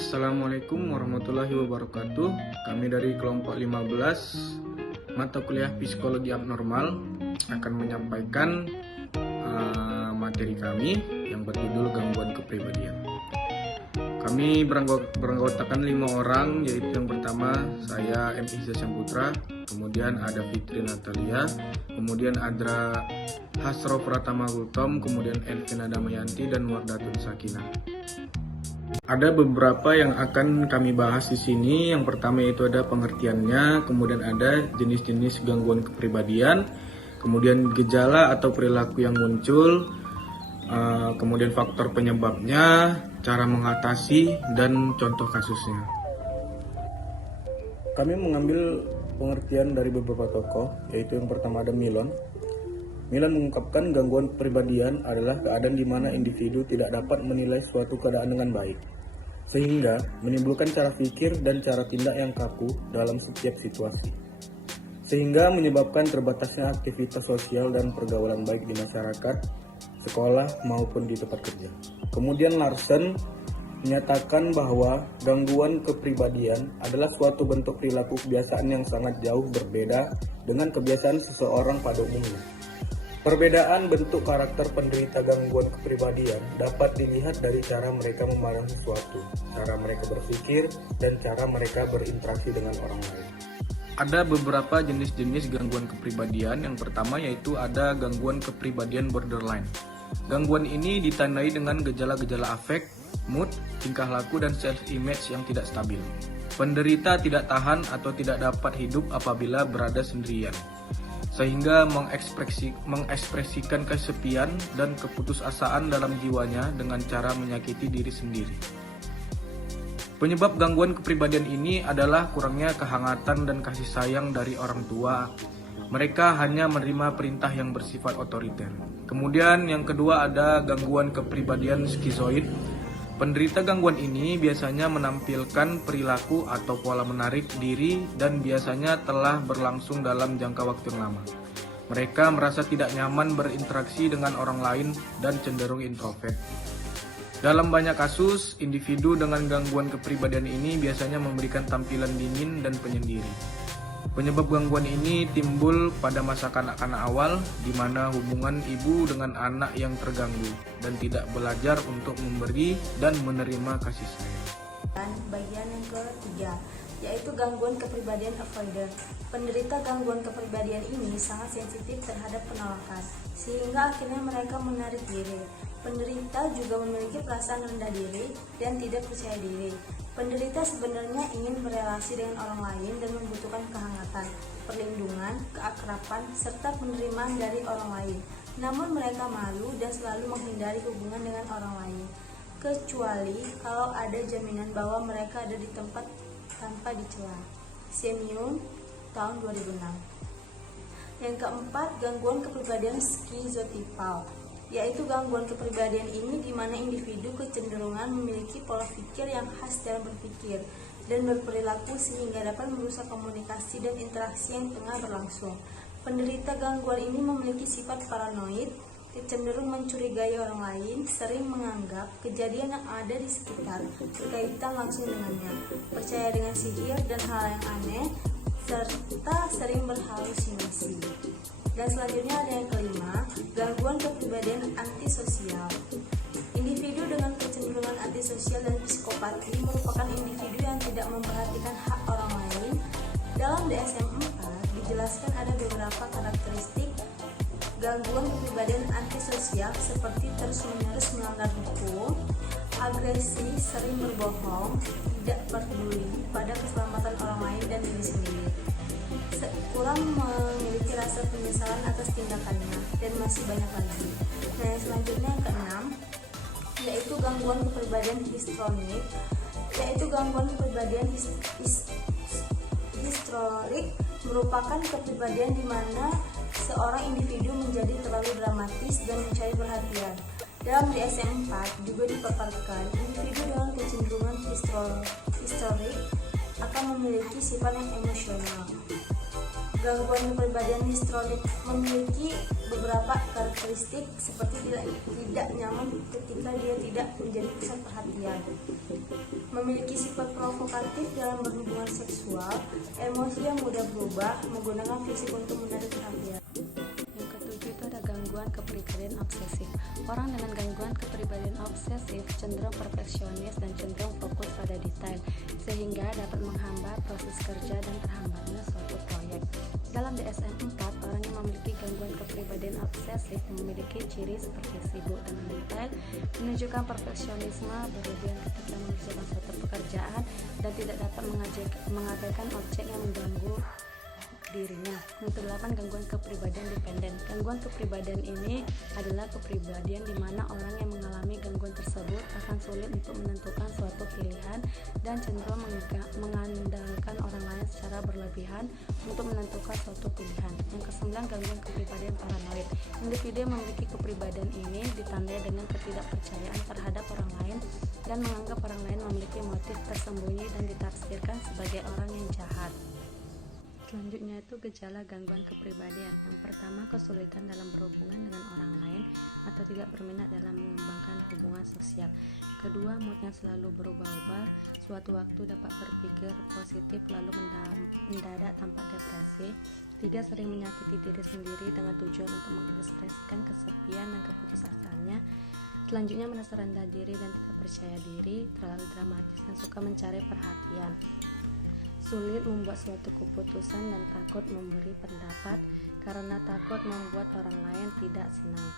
Assalamualaikum warahmatullahi wabarakatuh. Kami dari kelompok 15 mata kuliah psikologi abnormal akan menyampaikan materi kami yang berjudul gangguan kepribadian. Kami beranggotakan 5 orang, yaitu yang pertama saya M. Iza Syamputra, kemudian ada Fitri Natalia, kemudian Adra Hasro Pratama Gultom, kemudian Elvina Damayanti dan Wardatun Sakinah. Ada beberapa yang akan kami bahas di sini. Yang pertama itu ada pengertiannya, kemudian ada jenis-jenis gangguan kepribadian, kemudian gejala atau perilaku yang muncul, kemudian faktor penyebabnya, cara mengatasi, dan contoh kasusnya. Kami mengambil pengertian dari beberapa tokoh, yaitu yang pertama ada Milon. Milon mengungkapkan gangguan kepribadian adalah keadaan di mana individu tidak dapat menilai suatu keadaan dengan baik, sehingga menimbulkan cara pikir dan cara tindak yang kaku dalam setiap situasi, sehingga menyebabkan terbatasnya aktivitas sosial dan pergaulan baik di masyarakat, sekolah maupun di tempat kerja. Kemudian Larsen menyatakan bahwa gangguan kepribadian adalah suatu bentuk perilaku kebiasaan yang sangat jauh berbeda dengan kebiasaan seseorang pada umumnya. Perbedaan bentuk karakter penderita gangguan kepribadian dapat dilihat dari cara mereka memandang sesuatu, cara mereka berpikir, dan cara mereka berinteraksi dengan orang lain. Ada beberapa jenis-jenis gangguan kepribadian. Yang pertama yaitu ada gangguan kepribadian borderline. Gangguan ini ditandai dengan gejala-gejala afek, mood, tingkah laku, dan self-image yang tidak stabil. Penderita tidak tahan atau tidak dapat hidup apabila berada sendirian, sehingga mengekspresikan kesepian dan keputusasaan dalam jiwanya dengan cara menyakiti diri sendiri. Penyebab gangguan kepribadian ini adalah kurangnya kehangatan dan kasih sayang dari orang tua. Mereka hanya menerima perintah yang bersifat otoriter. Kemudian yang kedua ada gangguan kepribadian skizoid. Penderita gangguan ini biasanya menampilkan perilaku atau pola menarik diri dan biasanya telah berlangsung dalam jangka waktu yang lama. Mereka merasa tidak nyaman berinteraksi dengan orang lain dan cenderung introvert. Dalam banyak kasus, individu dengan gangguan kepribadian ini biasanya memberikan tampilan dingin dan penyendiri. Penyebab gangguan ini timbul pada masa kanak-kanak awal, di mana hubungan ibu dengan anak yang terganggu dan tidak belajar untuk memberi dan menerima kasih sayang. Dan bagian yang ketiga, yaitu gangguan kepribadian avoider. Penderita gangguan kepribadian ini sangat sensitif terhadap penolakan, sehingga akhirnya mereka menarik diri. Penderita juga memiliki perasaan rendah diri dan tidak percaya diri. Penderita sebenarnya ingin berelasi dengan orang lain dan membutuhkan kehangatan, perlindungan, keakraban, serta penerimaan dari orang lain. Namun mereka malu dan selalu menghindari hubungan dengan orang lain, kecuali kalau ada jaminan bahwa mereka ada di tempat tanpa dicela. Semyun, tahun 2006. Yang keempat, gangguan kepribadian skizotipal, yaitu gangguan kepribadian ini di mana individu kecenderungan memiliki pola pikir yang khas dalam berpikir dan berperilaku sehingga dapat merusak komunikasi dan interaksi yang tengah berlangsung. Penderita gangguan ini memiliki sifat paranoid, cenderung mencurigai orang lain, sering menganggap kejadian yang ada di sekitar berkaitan langsung dengannya, percaya dengan sihir dan hal yang aneh, serta sering berhalusinasi. Dan selanjutnya ada yang kelima, gangguan kepribadian antisosial. Individu dengan kecenderungan antisosial dan psikopati merupakan individu yang tidak memperhatikan hak orang lain. Dalam DSM-4 dijelaskan ada beberapa karakteristik gangguan kepribadian antisosial seperti terus-menerus melanggar hukum, agresi, sering berbohong, tidak peduli pada keselamatan orang lain dan diri sendiri, kurang memiliki rasa penyesalan atas tindakannya, dan masih banyak lagi. Nah, yang selanjutnya yang keenam, yaitu gangguan kepribadian histrionik, yaitu gangguan kepribadian histrionik merupakan kepribadian di mana seorang individu menjadi terlalu dramatis dan mencari perhatian. Dalam DSM-4 juga dipaparkan individu dengan kecenderungan histrionik akan memiliki sifat yang emosional. Gangguan kepribadian histrionik memiliki beberapa karakteristik seperti tidak nyaman ketika dia tidak menjadi pusat perhatian, memiliki sifat provokatif dalam berhubungan seksual, emosi yang mudah berubah, menggunakan fisik untuk menarik perhatian. Yang ketujuh itu ada gangguan kepribadian obsesif. Orang dengan gangguan kepribadian obsesif cenderung perfeksionis dan cenderung fokus pada detail, sehingga dapat menghambat proses kerja dan terhambatnya suatu proyek. Dalam DSM-4, orang yang memiliki gangguan kepribadian obsesif memiliki ciri seperti sibuk dan mendetail, menunjukkan perfeksionisme berlebihan ketika mengerjakan suatu pekerjaan, dan tidak dapat mengabaikan objek yang mengganggu dirinya. Untuk 8, gangguan kepribadian dependen. Gangguan kepribadian ini adalah kepribadian di mana orang yang mengalami gangguan tersebut akan sulit untuk menentukan suatu pilihan dan cenderung mengandalkan orang lain secara berlebihan untuk menentukan suatu pilihan. Yang ke-9, gangguan kepribadian paranoid. Individu yang memiliki kepribadian ini ditandai dengan ketidakpercayaan terhadap orang lain dan menganggap orang lain memiliki motif tersembunyi dan ditafsirkan sebagai orang yang jahat. Selanjutnya itu gejala gangguan kepribadian. Yang pertama, kesulitan dalam berhubungan dengan orang lain atau tidak berminat dalam mengembangkan hubungan sosial. Kedua, mood yang selalu berubah-ubah. Suatu waktu dapat berpikir positif lalu mendadak tampak depresi. Tiga, sering menyakiti diri sendiri dengan tujuan untuk mengekspresikan kesepian dan keputusasaannya. Selanjutnya, merasa rendah diri dan tidak percaya diri, terlalu dramatis dan suka mencari perhatian. Sulit membuat suatu keputusan dan takut memberi pendapat karena takut membuat orang lain tidak senang.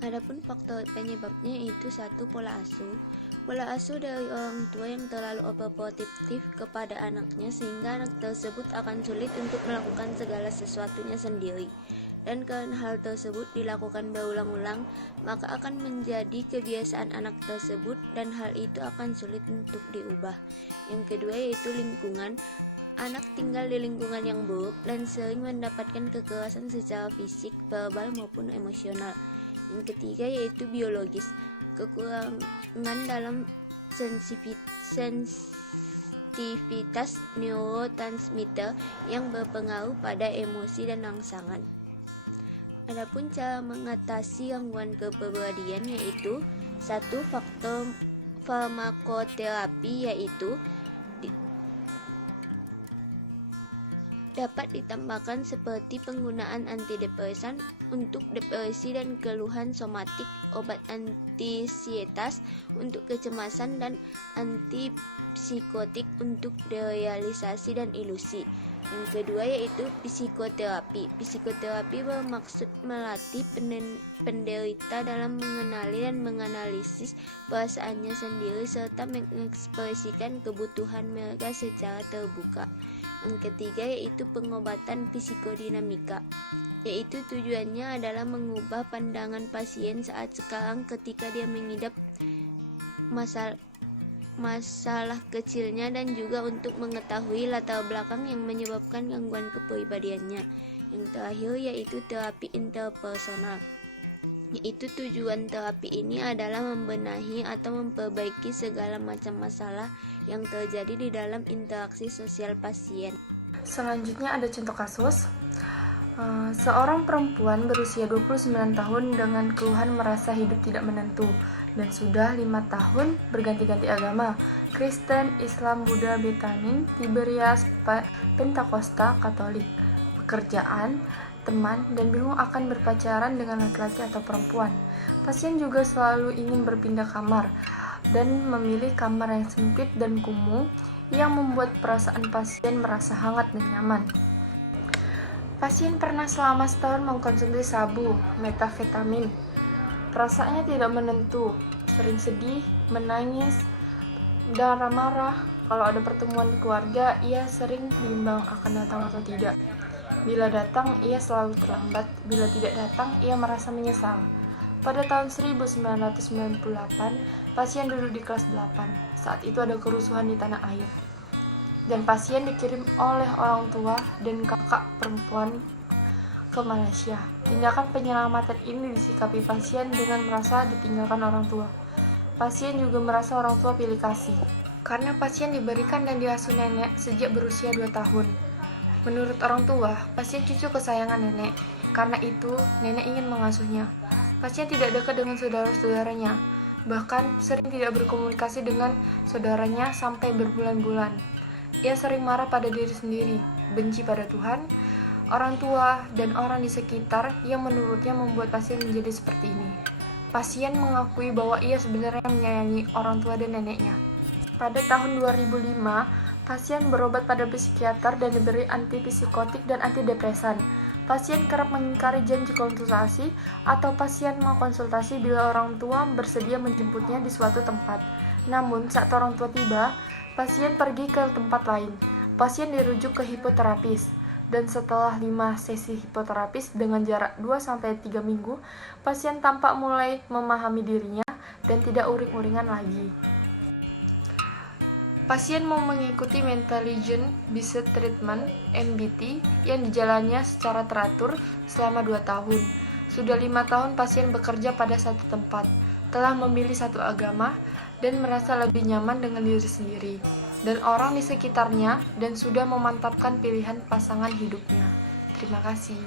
Adapun faktor penyebabnya itu satu, pola asuh. Pola asuh dari orang tua yang terlalu overprotective kepada anaknya sehingga anak tersebut akan sulit untuk melakukan segala sesuatunya sendiri. Dan karena hal tersebut dilakukan berulang-ulang, maka akan menjadi kebiasaan anak tersebut dan hal itu akan sulit untuk diubah. Yang kedua yaitu lingkungan. Anak tinggal di lingkungan yang buruk dan sering mendapatkan kekerasan secara fisik, verbal maupun emosional. Yang ketiga yaitu biologis. Kekurangan dalam sensitivitas neurotransmitter yang berpengaruh pada emosi dan rangsangan. Adapun cara mengatasi gangguan kepribadian yaitu satu, faktor farmakoterapi yaitu dapat ditambahkan seperti penggunaan antidepresan untuk depresi dan keluhan somatik, obat antisietas untuk kecemasan dan antipsikotik untuk derealisasi dan ilusi. Yang kedua yaitu psikoterapi. Psikoterapi bermaksud melatih penderita dalam mengenali dan menganalisis perasaannya sendiri serta mengekspresikan kebutuhan mereka secara terbuka. Yang ketiga yaitu pengobatan psikodinamika, yaitu tujuannya adalah mengubah pandangan pasien saat sekarang ketika dia mengidap masalah kecilnya dan juga untuk mengetahui latar belakang yang menyebabkan gangguan kepribadiannya. Yang terakhir yaitu terapi interpersonal, yaitu tujuan terapi ini adalah membenahi atau memperbaiki segala macam masalah yang terjadi di dalam interaksi sosial pasien. Selanjutnya ada contoh kasus. Seorang perempuan berusia 29 tahun dengan keluhan merasa hidup tidak menentu dan sudah 5 tahun berganti-ganti agama, Kristen, Islam, Buddha, Betanin, Tiberias, Pentakosta, Katolik, pekerjaan, teman, dan bingung akan berpacaran dengan laki-laki atau perempuan. Pasien juga selalu ingin berpindah kamar dan memilih kamar yang sempit dan kumuh yang membuat perasaan pasien merasa hangat dan nyaman. Pasien pernah selama setahun mengkonsumsi sabu, metafetamin. Perasaannya tidak menentu, sering sedih, menangis, dan marah. Kalau ada pertemuan keluarga, ia sering bimbang akan datang atau tidak. Bila datang, ia selalu terlambat. Bila tidak datang, ia merasa menyesal. Pada tahun 1998, pasien duduk di kelas 8. Saat itu ada kerusuhan di tanah air. Dan pasien dikirim oleh orang tua dan kakak perempuan ke Malaysia. Tindakan penyelamatan ini disikapi pasien dengan merasa ditinggalkan orang tua. Pasien juga merasa orang tua pilih kasih, karena pasien diberikan dan diasuh nenek sejak berusia 2 tahun. Menurut orang tua, pasien cucu kesayangan nenek. Karena itu, nenek ingin mengasuhnya. Pasien tidak dekat dengan saudara-saudaranya. Bahkan sering tidak berkomunikasi dengan saudaranya sampai berbulan-bulan. Ia sering marah pada diri sendiri, benci pada Tuhan, orang tua, dan orang di sekitar yang menurutnya membuat pasien menjadi seperti ini. Pasien mengakui bahwa ia sebenarnya menyayangi orang tua dan neneknya. Pada tahun 2005, pasien berobat pada psikiater dan diberi antipsikotik dan antidepresan. Pasien kerap mengingkari janji konsultasi atau pasien mau konsultasi bila orang tua bersedia menjemputnya di suatu tempat. Namun, saat orang tua tiba, pasien pergi ke tempat lain. Pasien dirujuk ke hipoterapis. Dan setelah 5 sesi hipoterapis dengan jarak 2-3 minggu, pasien tampak mulai memahami dirinya dan tidak uring-uringan lagi. Pasien mau mengikuti Intelligent Based Treatment (MBT) yang dijalannya secara teratur selama 2 tahun. Sudah 5 tahun pasien bekerja pada satu tempat, telah memilih satu agama, dan merasa lebih nyaman dengan diri sendiri dan orang di sekitarnya dan sudah memantapkan pilihan pasangan hidupnya. Terima kasih.